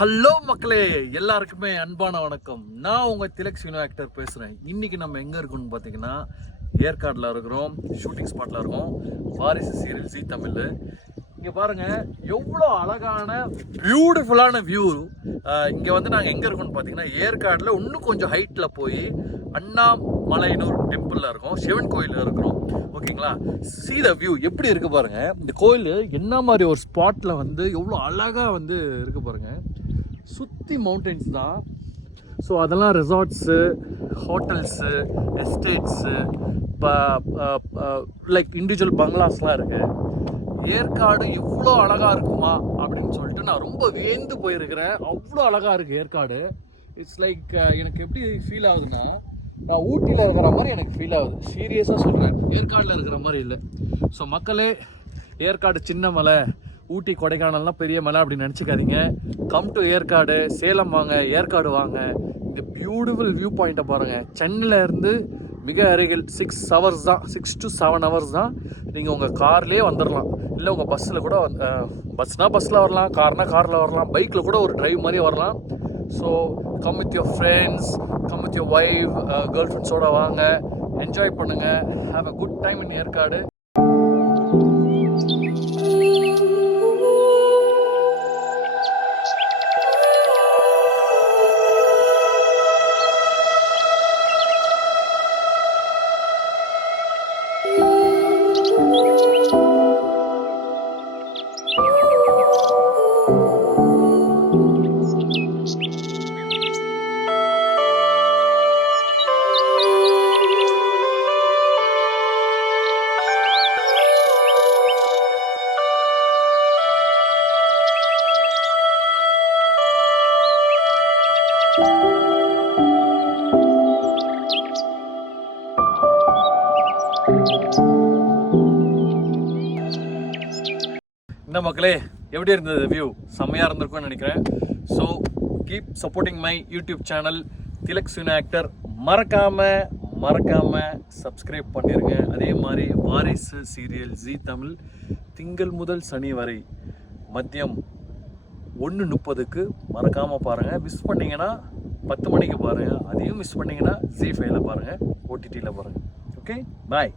Hello மக்களே, எல்லாருக்குமே அன்பான வணக்கம். நான் உங்க திலக் சினோ ஆக்டர் பேசுறேன். இன்னைக்கு நம்ம எங்க இருக்கோம்னு பாத்தீங்கன்னா ஏற்காடுல இருக்கிறோம். ஷூட்டிங் ஸ்பாட்ல இருக்கோம். வாரிசு சீரியல் ஜீ தமிழ். இங்க பாருங்க எவ்வளோ அழகான பியூட்டிஃபுல்லான வியூ. இங்க வந்து நாங்கள் எங்க இருக்கோம்னு பாத்தீங்கன்னா ஏற்காடுல இன்னும் கொஞ்சம் ஹைட்ல போய் அண்ணாமலைனூர் டெம்பிள்ல இருக்கோம். சிவன் கோயில்ல இருக்கிறோம். ஓகேங்களா? சீ த வியூ எப்படி இருக்கு பாருங்க. இந்த கோயில் என்ன மாதிரி ஒரு ஸ்பாட்ல வந்து எவ்வளோ அழகா வந்து இருக்கு பாருங்க. சுற்றி மவுண்டன்ஸ் தான். ஸோ அதெல்லாம் resorts, hotels, estates, like individual பங்களாஸ்லாம் இருக்குது. ஏற்காடு இவ்வளோ அழகாக இருக்குமா அப்படின்னு சொல்லிட்டு நான் ரொம்ப வியந்து போயிருக்கிறேன். அவ்வளோ அழகாக இருக்குது ஏற்காடு. இட்ஸ் லைக் எனக்கு எப்படி ஃபீல் ஆகுதுன்னா, நான் ஊட்டியில் இருக்கிற மாதிரி எனக்கு ஃபீல் ஆகுது. சீரியஸாக சொல்கிறேன், ஏற்காடில் இருக்கிற மாதிரி இல்லை. ஸோ மக்களே, ஏற்காடு சின்ன மலை, ஊட்டி கொடைக்கானல்லாம் பெரிய மலை அப்படின்னு நினச்சிக்காதீங்க. கம் டு ஏற்காடு, சேலம் வாங்க, ஏற்காடு வாங்க. இந்த பியூட்டிஃபுல் வியூ பாயிண்ட்டை பாருங்கள். சென்னையில் இருந்து மிக அருகில் 6 hours தான், 6 to 7 hours தான். நீங்கள் உங்கள் கார்லேயே வந்துடலாம். இல்லை உங்கள் பஸ்ஸில் கூட பஸ்னால் பஸ்ஸில் வரலாம், காரில் வரலாம், பைக்கில் கூட ஒரு டிரைவ் மாதிரி வரலாம். So come with your friends, come with your wife, girl ஃப்ரெண்ட்ஸோடு வாங்க, என்ஜாய் பண்ணுங்கள். Have a good time in Yercaud. இந்த மக்களே, எப்படி இருந்தது வியூ? செம்மையாக இருந்திருக்கும்னு நினைக்கிறேன். So keep supporting my YouTube channel Tilak cine actor. மறக்காமல் சப்ஸ்கிரைப் பண்ணிடுங்க. அதே மாதிரி வாரிசு சீரியல் ஜீ தமிழ் திங்கள் முதல் சனி வரை மதியம் 1:30க்கு மறக்காமல் பாருங்கள். மிஸ் பண்ணிங்கன்னா 10 மணிக்கு பாருங்கள். அதையும் மிஸ் பண்ணிங்கன்னா ஜீ5ல பாருங்கள், ஓடிடியில் பாருங்கள். ஓகே, பாய்.